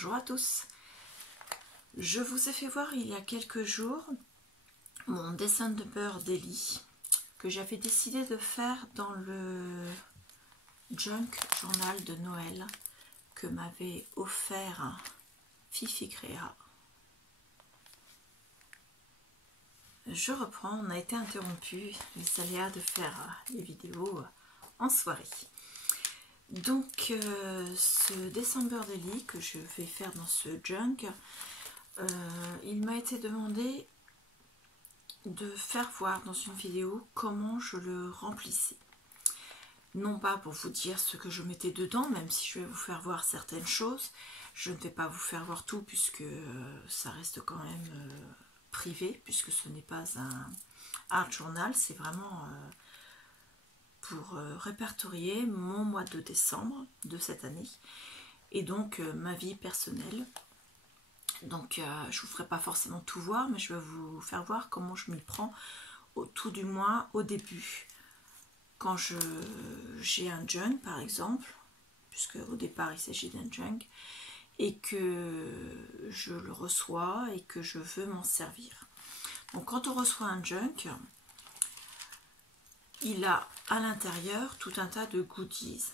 Bonjour à tous. Je vous ai fait voir il y a quelques jours mon December Daily que j'avais décidé de faire dans le Junk Journal de Noël que m'avait offert Fifi Créa. Je reprends, on a été interrompu, les aléas de faire les vidéos en soirée. Donc ce December Daily que je vais faire dans ce junk, il m'a été demandé de faire voir dans une vidéo comment je le remplissais. Non pas pour vous dire ce que je mettais dedans, même si je vais vous faire voir certaines choses. Je ne vais pas vous faire voir tout puisque ça reste quand même privé, puisque ce n'est pas un art journal, c'est vraiment pour répertorier mon mois de décembre de cette année et donc ma vie personnelle. Donc je vous ferai pas forcément tout voir, mais je vais vous faire voir comment je m'y prends tout du moins au début, quand j'ai un junk par exemple, puisque au départ il s'agit d'un junk, et que je le reçois et que je veux m'en servir. Donc quand on reçoit un junk, il a à l'intérieur tout un tas de goodies.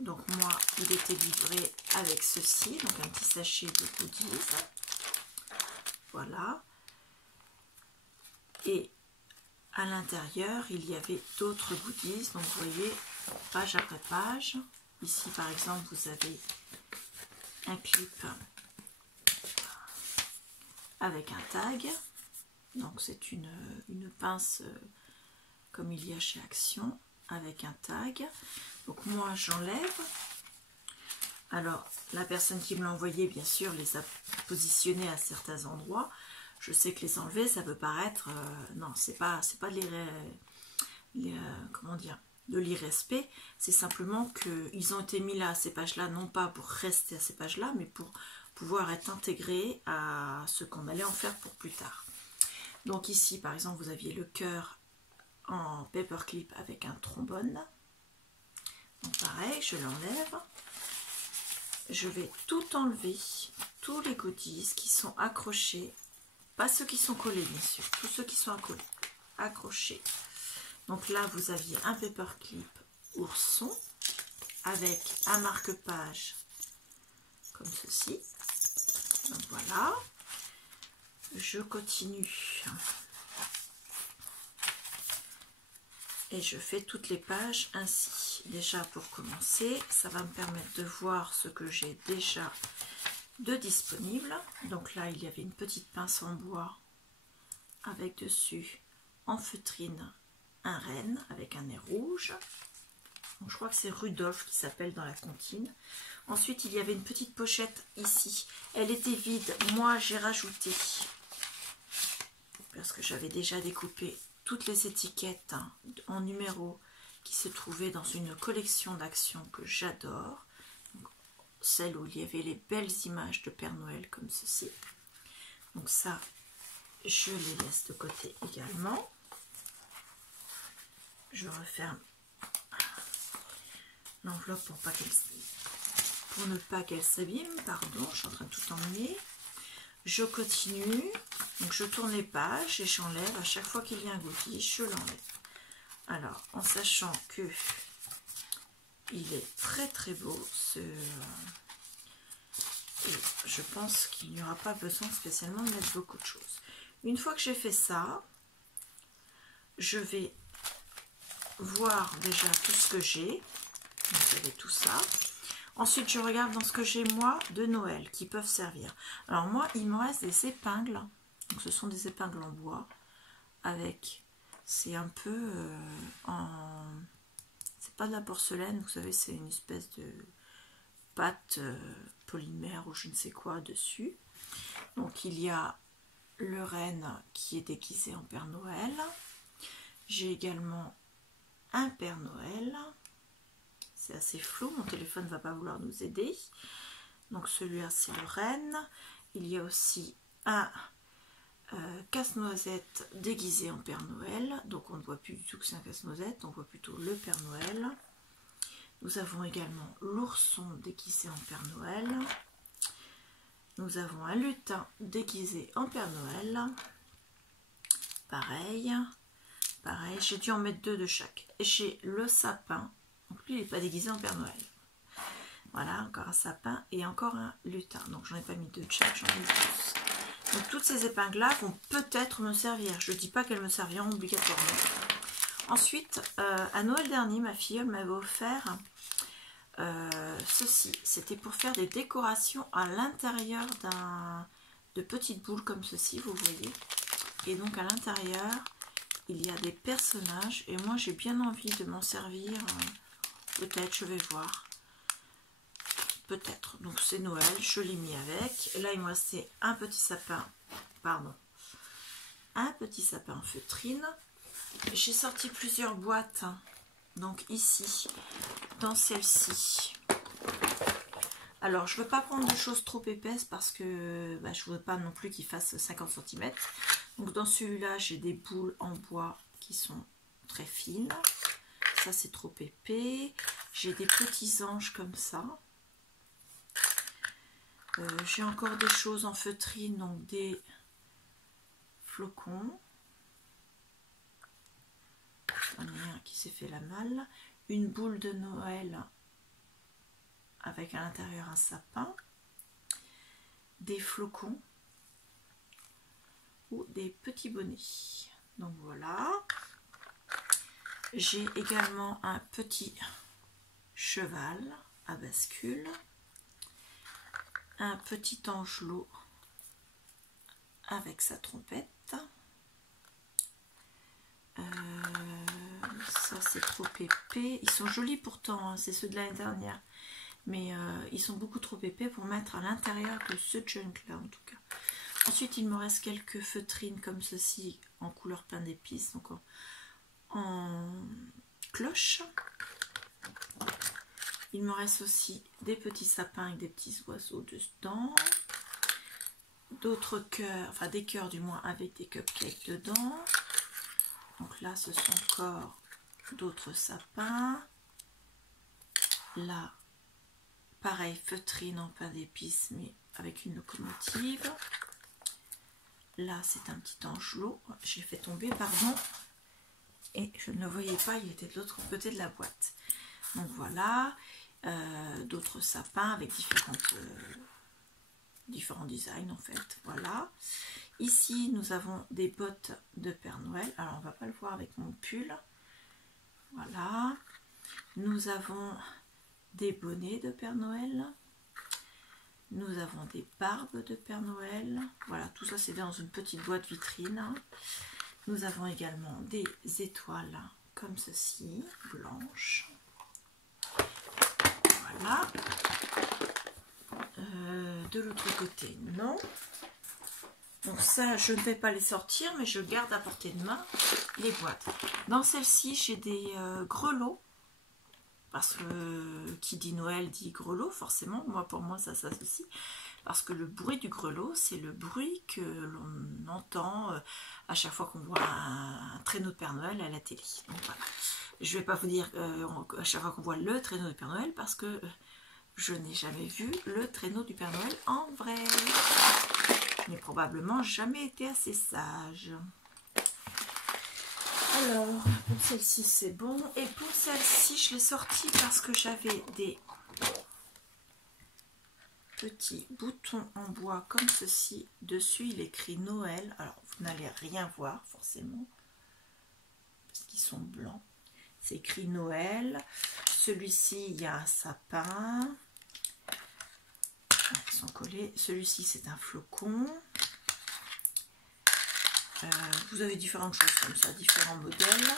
Donc moi, il était livré avec ceci, donc un petit sachet de goodies. Voilà. Et à l'intérieur, il y avait d'autres goodies. Donc vous voyez, page après page. Ici, par exemple, vous avez un clip avec un tag. Donc c'est une pince comme il y a chez Action, avec un tag. Donc moi j'enlève. Alors la personne qui me l'a envoyé, bien sûr, les a positionnés à certains endroits. Je sais que les enlever, ça peut paraître non, c'est pas comment dire, de l'irrespect. C'est simplement qu'ils ont été mis là à ces pages-là, non pas pour rester à ces pages-là, mais pour pouvoir être intégrés à ce qu'on allait en faire pour plus tard. Donc ici, par exemple, vous aviez le cœur en paperclip avec un trombone. Donc pareil, je l'enlève. Je vais tout enlever, tous les goodies qui sont accrochés, pas ceux qui sont collés bien sûr, tous ceux qui sont accrochés. Donc là, vous aviez un paperclip ourson avec un marque-page comme ceci. Donc voilà, je continue. Et je fais toutes les pages ainsi. Déjà pour commencer, ça va me permettre de voir ce que j'ai déjà de disponible. Donc là, il y avait une petite pince en bois avec dessus en feutrine un renne avec un nez rouge. Donc, je crois que c'est Rudolph qui s'appelle dans la comptine. Ensuite, il y avait une petite pochette ici. Elle était vide. Moi, j'ai rajouté, parce que j'avais déjà découpé toutes les étiquettes en numéros qui se trouvaient dans une collection d'Action que j'adore, celle où il y avait les belles images de Père Noël comme ceci. Donc ça, je les laisse de côté également. Je referme l'enveloppe pour ne pas qu'elle s'abîme. Pardon, je suis en train de tout emmener. Je continue, donc je tourne les pages et j'enlève à chaque fois qu'il y a un goodie, je l'enlève. Alors, en sachant que il est très très beau et je pense qu'il n'y aura pas besoin spécialement de mettre beaucoup de choses. Une fois que j'ai fait ça, je vais voir déjà tout ce que j'ai. Donc j'avais tout ça. Ensuite, je regarde dans ce que j'ai moi de Noël qui peuvent servir. Alors moi, il me reste des épingles. Donc ce sont des épingles en bois avec, c'est un peu c'est pas de la porcelaine, vous savez, c'est une espèce de pâte polymère ou je ne sais quoi dessus. Donc il y a le renne qui est déguisé en Père Noël. J'ai également un Père Noël. C'est assez flou, mon téléphone ne va pas vouloir nous aider. Donc celui-là, c'est le renne. Il y a aussi un casse-noisette déguisé en Père Noël. Donc on ne voit plus du tout que c'est un casse-noisette, on voit plutôt le Père Noël. Nous avons également l'ourson déguisé en Père Noël. Nous avons un lutin déguisé en Père Noël. Pareil, j'ai dû en mettre 2 de chaque. Et j'ai le sapin, donc lui il n'est pas déguisé en Père Noël. Voilà, encore un sapin et encore un lutin. Donc j'en ai pas mis 2 de chaque, j'en ai 12. Donc toutes ces épingles-là vont peut-être me servir. Je ne dis pas qu'elles me serviront obligatoirement. Ensuite, à Noël dernier, ma fille m'avait offert ceci. C'était pour faire des décorations à l'intérieur de petites boules comme ceci, vous voyez. Et donc à l'intérieur, il y a des personnages. Et moi, j'ai bien envie de m'en servir. Peut-être, je vais voir. Peut-être. Donc c'est Noël, je l'ai mis avec. Là, il me restait un petit sapin. Pardon. Un petit sapin en feutrine. J'ai sorti plusieurs boîtes. Donc ici, dans celle-ci. Alors, je ne veux pas prendre de choses trop épaisses parce que je ne veux pas non plus qu'il fasse 50 cm. Donc dans celui-là, j'ai des boules en bois qui sont très fines. Ça, c'est trop épais. J'ai des petits anges comme ça. J'ai encore des choses en feutrine, donc des flocons. J'en ai un qui s'est fait la malle. Une boule de Noël avec à l'intérieur un sapin. Des flocons ou des petits bonnets. Donc voilà. J'ai également un petit cheval à bascule. Un petit angelot avec sa trompette. Ça c'est trop épais. Ils sont jolis pourtant, hein, c'est ceux de l'année dernière. Mais ils sont beaucoup trop épais pour mettre à l'intérieur de ce junk là en tout cas. Ensuite il me reste quelques feutrines comme ceci en couleur pain d'épices, donc en cloche. Il me reste aussi des petits sapins avec des petits oiseaux dedans. D'autres cœurs, enfin des cœurs du moins avec des cupcakes dedans. Donc là ce sont encore d'autres sapins. Là, pareil, feutrine en pain d'épices mais avec une locomotive. Là c'est un petit angelot. J'ai fait tomber, pardon. Et je ne le voyais pas, il était de l'autre côté de la boîte. Donc voilà, d'autres sapins avec différents designs en fait. Voilà. Ici nous avons des bottes de Père Noël. Alors on va pas le voir avec mon pull. Voilà. Nous avons des bonnets de Père Noël. Nous avons des barbes de Père Noël. Voilà, tout ça c'est dans une petite boîte vitrine. Nous avons également des étoiles comme ceci, blanches. Voilà. De l'autre côté, non. Donc ça, je ne vais pas les sortir, mais je garde à portée de main les boîtes. Dans celle-ci, j'ai des grelots. Parce que qui dit Noël dit grelot, forcément. Moi, pour moi, ça s'associe. Parce que le bruit du grelot, c'est le bruit que l'on entend à chaque fois qu'on voit un traîneau de Père Noël à la télé. Donc voilà. Je ne vais pas vous dire à chaque fois qu'on voit le traîneau de Père Noël, parce que je n'ai jamais vu le traîneau du Père Noël en vrai. Je n'ai probablement jamais été assez sage. Alors, pour celle-ci, c'est bon. Et pour celle-ci, je l'ai sortie parce que j'avais des petits boutons en bois comme ceci. Dessus, il écrit Noël. Alors, vous n'allez rien voir, forcément, parce qu'ils sont blancs. C'est écrit Noël. Celui-ci, il y a un sapin. Ils sont collés. Celui-ci, c'est un flocon. Vous avez différentes choses comme ça, différents modèles.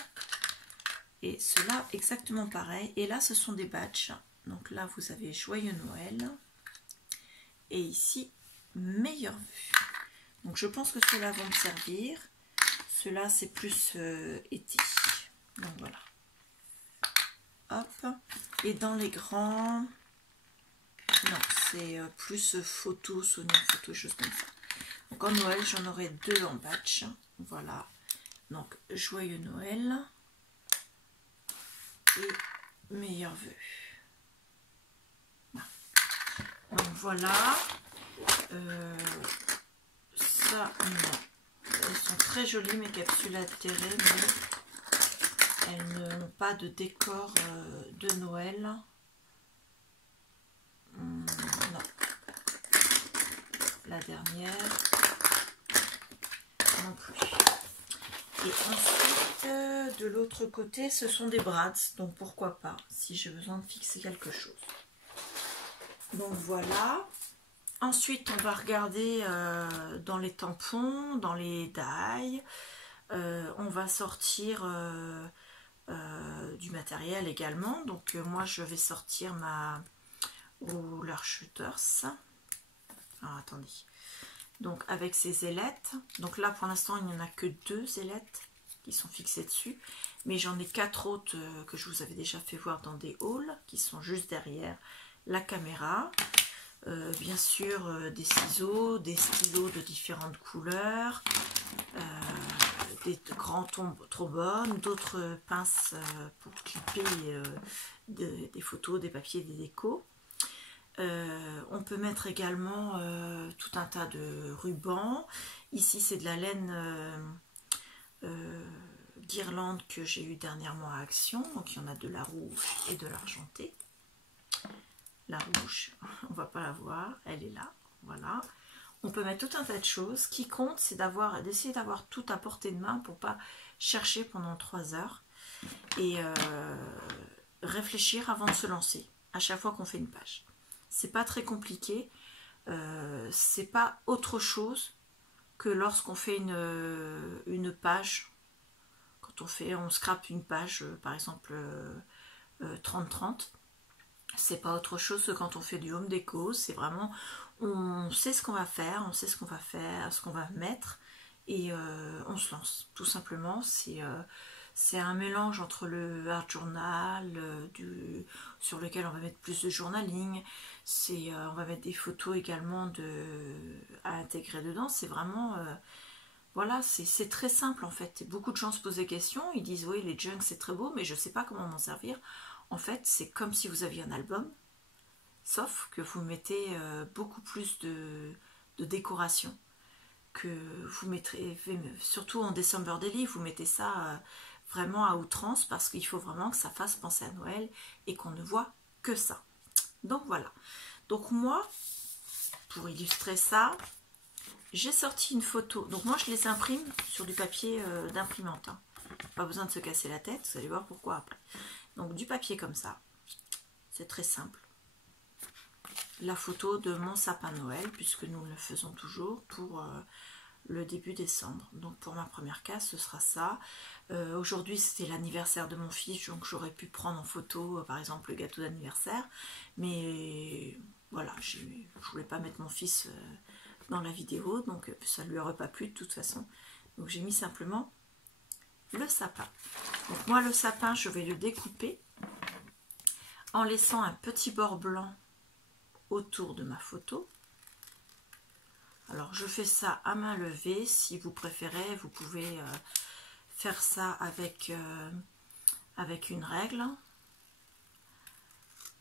Et cela exactement pareil. Et là, ce sont des badges. Donc là, vous avez Joyeux Noël. Et ici, meilleure vue. Donc je pense que ceux-là vont me servir. Ceux-là, c'est plus été. Donc voilà. Hop. Et dans les grands... Non, c'est plus photo, souvenir photo, choses comme ça. Donc en Noël, j'en aurai 2 en batch. Voilà. Donc Joyeux Noël. Et meilleure vue. Donc voilà. Ça, non. Elles sont très jolies mes capsules altérées, mais elles n'ont pas de décor de Noël. Non. La dernière non plus. Et ensuite, de l'autre côté, ce sont des brads, donc pourquoi pas, si j'ai besoin de fixer quelque chose. Donc voilà. Ensuite, on va regarder dans les tampons, dans les die. On va sortir du matériel également. Donc moi, je vais sortir ma roller shooters. Alors attendez. Donc avec ces ailettes. Donc là, pour l'instant, il n'y en a que 2 ailettes qui sont fixées dessus. Mais j'en ai 4 autres que je vous avais déjà fait voir dans des hauls, qui sont juste derrière la caméra. Bien sûr des ciseaux, des stylos de différentes couleurs, des grands trombones, d'autres pinces pour clipper des photos, des papiers, des décos. On peut mettre également tout un tas de rubans. Ici c'est de la laine guirlande que j'ai eu dernièrement à Action, donc il y en a de la rouge et de l'argenté. La rouge, on va pas la voir, elle est là, voilà. On peut mettre tout un tas de choses. Ce qui compte, c'est d'essayer d'avoir tout à portée de main pour pas chercher pendant 3 heures et réfléchir avant de se lancer à chaque fois qu'on fait une page. C'est pas très compliqué, c'est pas autre chose que lorsqu'on fait une page. Quand on scrape une page, par exemple 30-30. C'est pas autre chose que quand on fait du home déco, c'est vraiment, on sait ce qu'on va faire, on sait ce qu'on va faire, ce qu'on va mettre, et on se lance. Tout simplement, c'est un mélange entre le art journal, sur lequel on va mettre plus de journaling, on va mettre des photos également à intégrer dedans, c'est vraiment... voilà, c'est très simple en fait. Beaucoup de gens se posent des questions, ils disent oui les junks c'est très beau, mais je sais pas comment m'en servir. En fait, c'est comme si vous aviez un album, sauf que vous mettez beaucoup plus de décoration, que vous mettrez, surtout en December Daily, vous mettez ça vraiment à outrance, parce qu'il faut vraiment que ça fasse penser à Noël, et qu'on ne voit que ça. Donc voilà. Donc moi, pour illustrer ça, j'ai sorti une photo. Donc moi, je les imprime sur du papier d'imprimante. Hein. Pas besoin de se casser la tête, vous allez voir pourquoi après. Donc du papier comme ça, c'est très simple. La photo de mon sapin Noël, puisque nous le faisons toujours pour le début décembre. Donc pour ma première case, ce sera ça. Aujourd'hui, c'était l'anniversaire de mon fils, donc j'aurais pu prendre en photo, par exemple, le gâteau d'anniversaire. Mais voilà, je voulais pas mettre mon fils dans la vidéo, donc ça ne lui aurait pas plu de toute façon. Donc j'ai mis simplement le sapin. Donc moi le sapin, je vais le découper en laissant un petit bord blanc autour de ma photo. Alors je fais ça à main levée. Si vous préférez, vous pouvez faire ça avec une règle.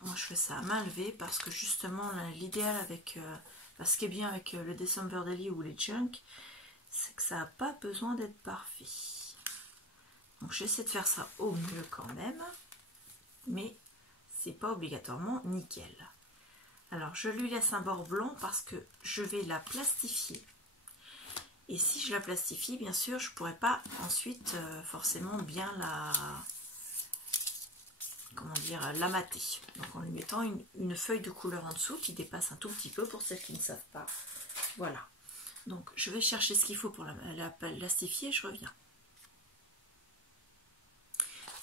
Moi je fais ça à main levée parce que justement l'idéal avec ce qui est bien avec le December Daily ou les junk, c'est que ça n'a pas besoin d'être parfait. Donc j'essaie de faire ça au mieux quand même, mais c'est pas obligatoirement nickel. Alors je lui laisse un bord blanc parce que je vais la plastifier. Et si je la plastifie, bien sûr, je pourrais pas ensuite forcément bien la mater. Donc en lui mettant une feuille de couleur en dessous qui dépasse un tout petit peu pour celles qui ne savent pas. Voilà. Donc je vais chercher ce qu'il faut pour la plastifier et je reviens.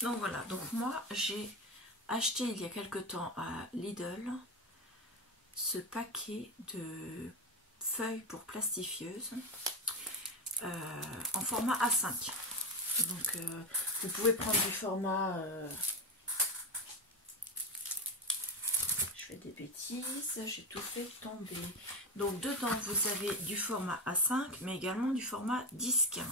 Donc voilà, donc moi j'ai acheté il y a quelque temps à Lidl ce paquet de feuilles pour plastifieuses en format A5. Donc vous pouvez prendre du format... je fais des bêtises, j'ai tout fait tomber. Donc dedans vous avez du format A5 mais également du format 10-15.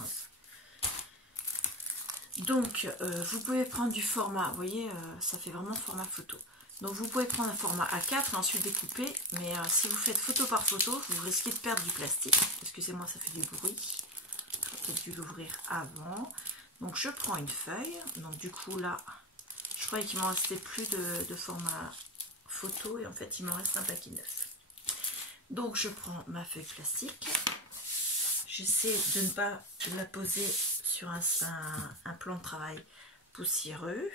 Donc vous pouvez prendre du format, vous voyez ça fait vraiment format photo. Donc vous pouvez prendre un format A4 et ensuite découper, mais si vous faites photo par photo, vous risquez de perdre du plastique. Excusez-moi, ça fait du bruit. J'aurais peut-être dû l'ouvrir avant. Donc je prends une feuille. Donc du coup là, je croyais qu'il m'en restait plus de format photo et en fait il m'en reste un paquet neuf. Donc je prends ma feuille plastique. J'essaie de ne pas la poser sur un plan de travail poussiéreux.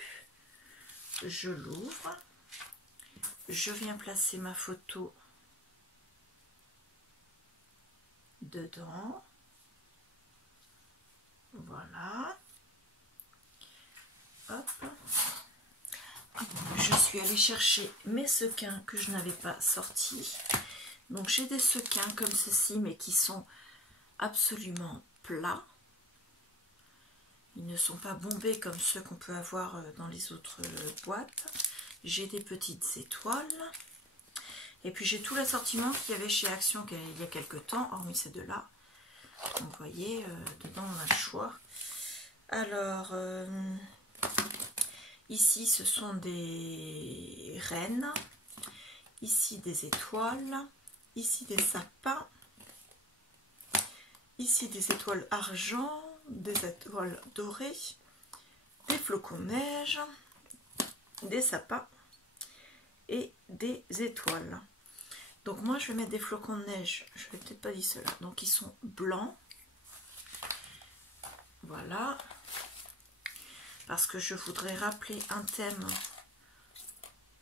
Je l'ouvre. Je viens placer ma photo dedans. Voilà. Hop. Je suis allée chercher mes sequins que je n'avais pas sortis. Donc j'ai des sequins comme ceci, mais qui sont absolument plats. Ils ne sont pas bombés comme ceux qu'on peut avoir dans les autres boîtes. J'ai des petites étoiles. Et puis j'ai tout l'assortiment qu'il y avait chez Action il y a quelques temps, hormis ces deux-là. Donc vous voyez, dedans on a le choix. Alors, ici ce sont des rennes. Ici des étoiles. Ici des sapins. Ici des étoiles argent. Des étoiles dorées. Des flocons de neige. Des sapins. Et des étoiles. Donc moi je vais mettre des flocons de neige, je vais peut-être pas dire cela, donc ils sont blancs, voilà, parce que je voudrais rappeler un thème,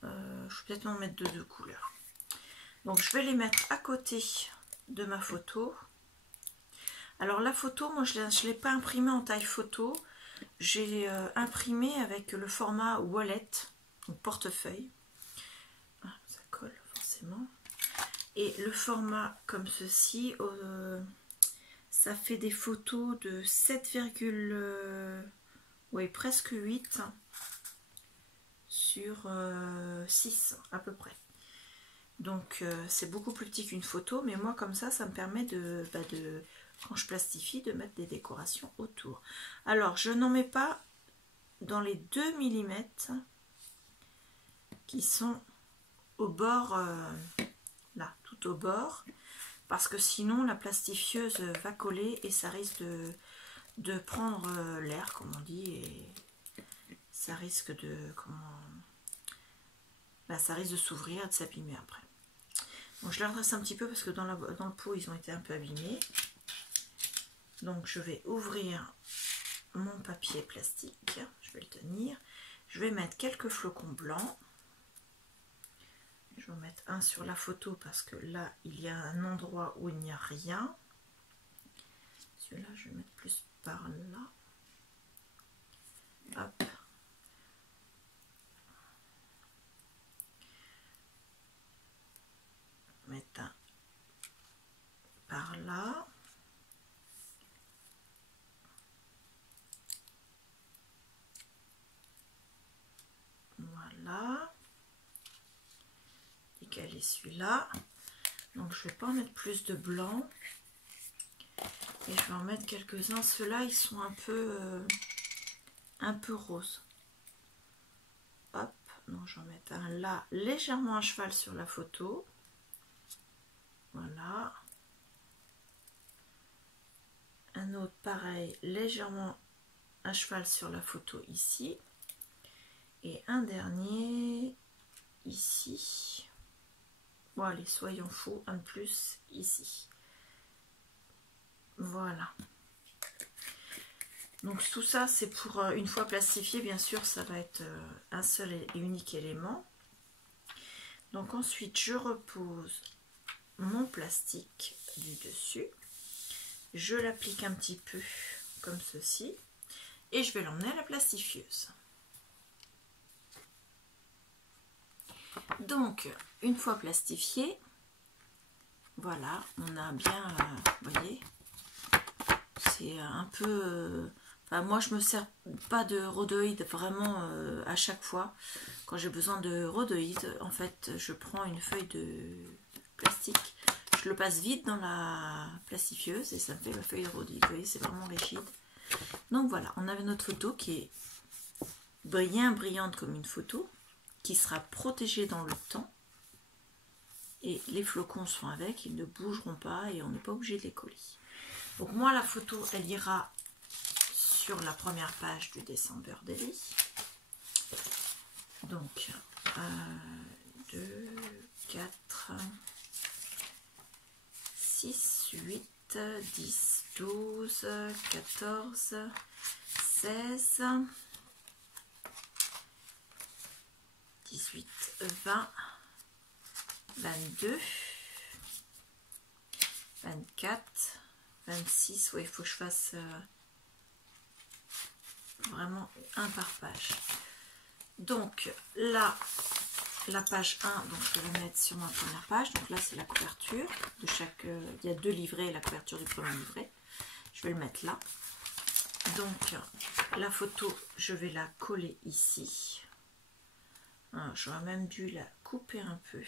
je vais peut-être en mettre deux couleurs. Donc je vais les mettre à côté de ma photo. Alors la photo, moi je ne l'ai pas imprimée en taille photo, j'ai imprimé avec le format wallet, donc portefeuille, ça colle forcément. Et le format comme ceci, ça fait des photos de 7, oui, presque 8 sur 6 à peu près. Donc c'est beaucoup plus petit qu'une photo, mais moi comme ça me permet quand je plastifie, de mettre des décorations autour. Alors je n'en mets pas dans les 2 mm qui sont au bord... là, tout au bord, parce que sinon la plastifieuse va coller et ça risque de prendre l'air, comme on dit, et ça risque de ça risque de s'ouvrir et de s'abîmer après. Donc je les redresse un petit peu parce que dans le pot ils ont été un peu abîmés. Donc je vais ouvrir mon papier plastique, je vais le tenir, je vais mettre quelques flocons blancs. Je vais en mettre un sur la photo parce que là, il y a un endroit où il n'y a rien. Celui-là, je vais mettre plus par là. Hop. Mettre un par là. Voilà. Caler celui-là, donc je vais pas en mettre plus de blanc et je vais en mettre quelques-uns. Ceux-là ils sont un peu roses. Hop, donc j'en mets un là légèrement à cheval sur la photo, voilà, un autre pareil légèrement à cheval sur la photo ici, et un dernier ici. Bon allez, soyons fous, un de plus ici. Voilà. Donc tout ça c'est pour une fois plastifié, bien sûr ça va être un seul et unique élément. Donc ensuite je repose mon plastique du dessus, je l'applique un petit peu comme ceci et je vais l'emmener à la plastifieuse. Donc une fois plastifié, voilà, on a bien, vous voyez, c'est un peu, enfin moi je me sers pas de rhodoïde vraiment à chaque fois. Quand j'ai besoin de rhodoïde, en fait je prends une feuille de plastique, je le passe vite dans la plastifieuse et ça me fait ma feuille de rhodoïde. Vous voyez, c'est vraiment rigide. Donc voilà, on avait notre photo qui est bien brillante comme une photo. qui sera protégé dans le temps. Et les flocons sont avec, ils ne bougeront pas et on n'est pas obligé de les coller. Donc moi la photo elle ira sur la première page du December Daily. Donc 2, 4, 6, 8, 10, 12, 14, 16, 18, 20, 22, 24, 26, oui, il faut que je fasse vraiment un par page. Donc là, la page 1, donc je vais la mettre sur ma première page. Donc là, c'est la couverture de chaque. Il y a 2 livrets, la couverture du premier livret. Je vais le mettre là. Donc la photo, je vais la coller ici. J'aurais même dû la couper un peu.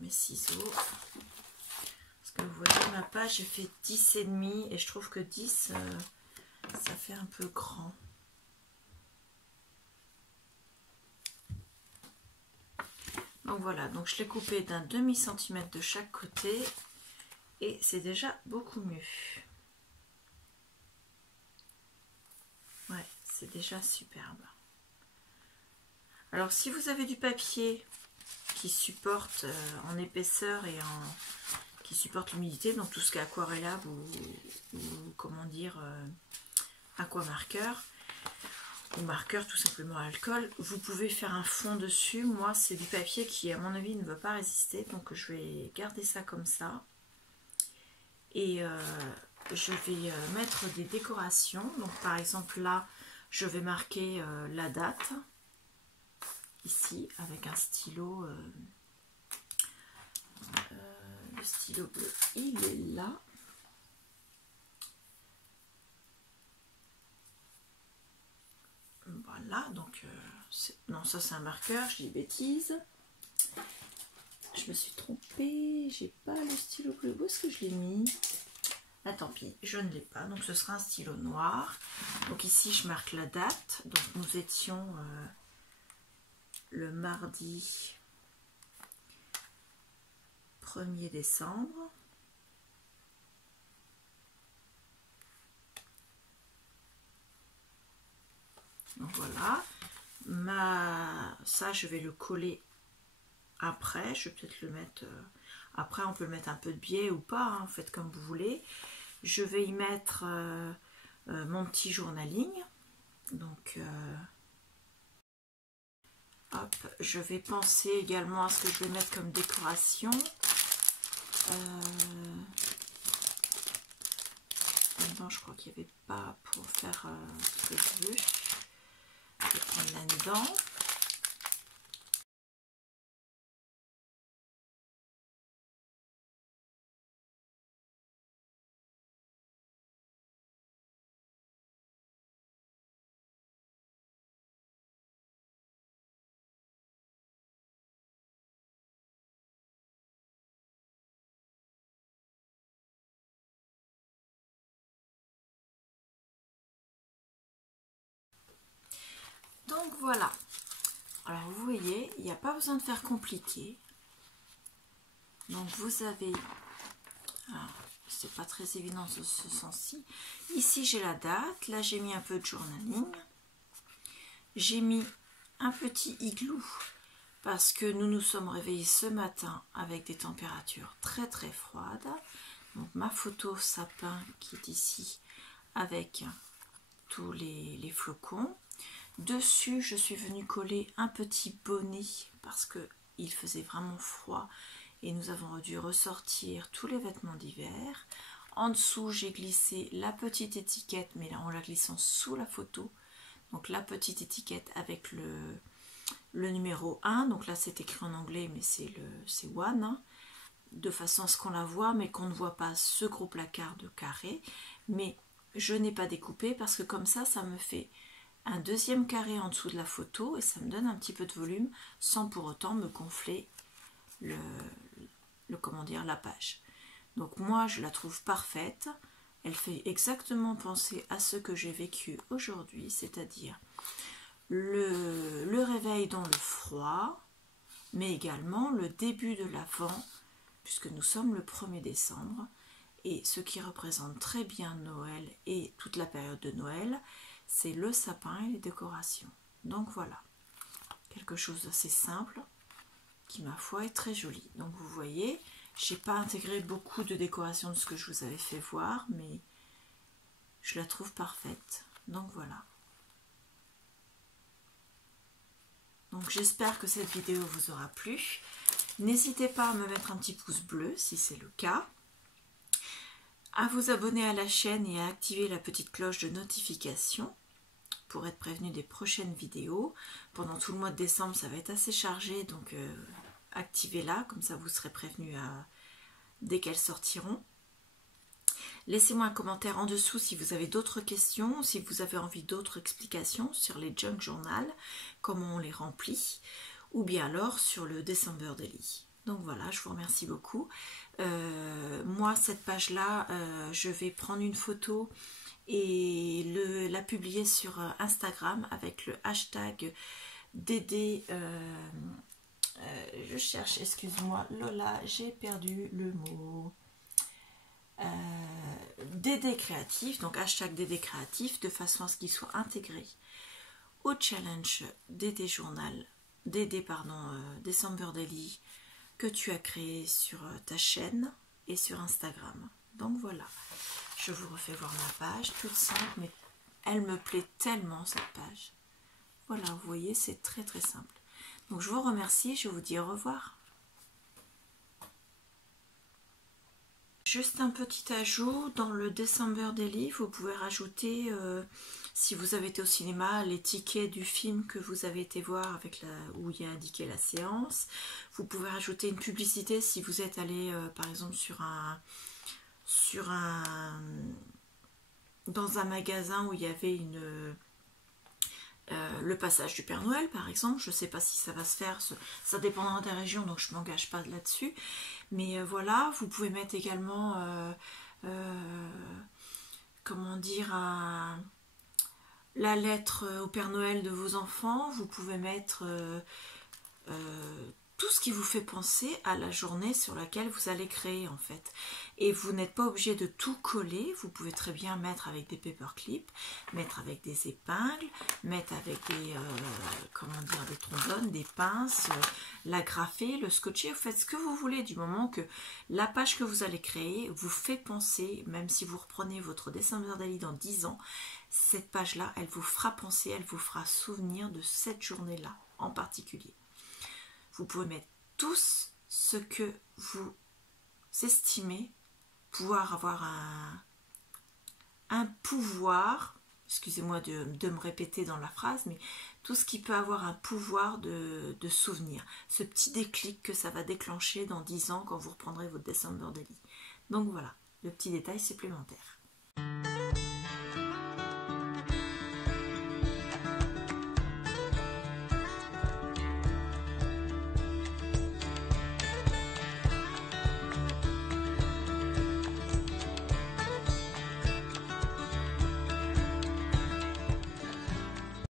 Mes ciseaux. Parce que vous voyez, ma page, j'ai fait 10,5 et je trouve que 10, ça fait un peu grand. Donc voilà, donc je l'ai coupé d'un demi-centimètre de chaque côté et c'est déjà beaucoup mieux. Ouais, c'est déjà superbe. Alors si vous avez du papier qui supporte en épaisseur et qui supporte l'humidité, donc tout ce qui est aquarellable ou comment dire aquamarqueur ou marqueur tout simplement à alcool, vous pouvez faire un fond dessus. Moi c'est du papier qui à mon avis ne va pas résister, donc je vais garder ça comme ça et je vais mettre des décorations. Donc par exemple là je vais marquer la date ici avec un stylo, le stylo bleu il est là. Voilà, donc non, ça c'est un marqueur, je dis bêtise. Je me suis trompée, j'ai pas le stylo bleu. Où est-ce que je l'ai mis? Ah tant pis, je ne l'ai pas, donc ce sera un stylo noir. Donc ici je marque la date, donc nous étions le mardi 1er décembre. Donc voilà, ça je vais le coller après, je vais peut-être le mettre, après on peut le mettre un peu de biais ou pas, hein, faites comme vous voulez. Je vais y mettre mon petit journaling, donc hop, je vais penser également à ce que je vais mettre comme décoration. Maintenant je crois qu'il n'y avait pas pour faire ce que je veux. Je vais prendre là-dedans. Donc voilà. Alors vous voyez, il n'y a pas besoin de faire compliqué. Donc vous avez, c'est pas très évident ce sens-ci. Ici j'ai la date, là j'ai mis un peu de journaling. J'ai mis un petit igloo parce que nous nous sommes réveillés ce matin avec des températures très très froides. Donc ma photo sapin qui est ici avec tous les flocons. Dessus je suis venue coller un petit bonnet parce que il faisait vraiment froid et nous avons dû ressortir tous les vêtements d'hiver. En dessous j'ai glissé la petite étiquette, mais là en la glissant sous la photo. Donc la petite étiquette avec le numéro 1, donc là c'est écrit en anglais mais c'est one, hein, de façon à ce qu'on la voit mais qu'on ne voit pas ce gros placard de carré. Mais je n'ai pas découpé parce que comme ça me fait un deuxième carré en dessous de la photo et ça me donne un petit peu de volume sans pour autant me gonfler comment dire, la page. Donc moi je la trouve parfaite. Elle fait exactement penser à ce que j'ai vécu aujourd'hui, c'est-à-dire le réveil dans le froid, mais également le début de l'Avent, puisque nous sommes le 1er décembre, et ce qui représente très bien Noël et toute la période de Noël, c'est le sapin et les décorations. Donc voilà, quelque chose d'assez simple, qui ma foi est très joli. Donc vous voyez, j'ai pas intégré beaucoup de décorations de ce que je vous avais fait voir, mais je la trouve parfaite. Donc voilà. Donc j'espère que cette vidéo vous aura plu. N'hésitez pas à me mettre un petit pouce bleu si c'est le cas, à vous abonner à la chaîne et à activer la petite cloche de notification pour être prévenu des prochaines vidéos. Pendant tout le mois de décembre, ça va être assez chargé, donc activez-la, comme ça vous serez prévenu dès qu'elles sortiront. Laissez-moi un commentaire en dessous si vous avez d'autres questions, si vous avez envie d'autres explications sur les junk journal, comment on les remplit, ou bien alors sur le December Daily. Donc voilà, je vous remercie beaucoup. Moi, cette page-là, je vais prendre une photo et la publier sur Instagram avec le hashtag DD. Je cherche, excuse-moi, Lola, j'ai perdu le mot. DD créatif, donc hashtag DD créatif, de façon à ce qu'il soit intégré au challenge DD journal, December Daily que tu as créé sur ta chaîne et sur Instagram. Donc voilà, je vous refais voir ma page, toute simple, mais elle me plaît tellement cette page. Voilà, vous voyez, c'est très très simple. Donc je vous remercie, je vous dis au revoir. Juste un petit ajout, dans le December Daily, vous pouvez rajouter, si vous avez été au cinéma, les tickets du film que vous avez été voir avec où il y a indiqué la séance. Vous pouvez rajouter une publicité si vous êtes allé par exemple dans un magasin où il y avait le passage du Père Noël par exemple. Je ne sais pas si ça va se faire, ça dépendra des régions, donc je ne m'engage pas là-dessus. Mais voilà, vous pouvez mettre également, comment dire, la lettre au Père Noël de vos enfants. Vous pouvez mettre tout ce qui vous fait penser à la journée sur laquelle vous allez créer en fait. Et vous n'êtes pas obligé de tout coller, vous pouvez très bien mettre avec des paperclips, mettre avec des épingles, mettre avec des, des trombones, des pinces, l'agrafer, le scotcher, vous faites ce que vous voulez du moment que la page que vous allez créer vous fait penser, même si vous reprenez votre December Daily dans 10 ans, cette page-là, elle vous fera penser, elle vous fera souvenir de cette journée-là en particulier. Vous pouvez mettre tout ce que vous estimez pouvoir avoir un pouvoir, excusez-moi de me répéter dans la phrase, mais tout ce qui peut avoir un pouvoir de souvenir. Ce petit déclic que ça va déclencher dans 10 ans quand vous reprendrez votre December Daily. Donc voilà, le petit détail supplémentaire.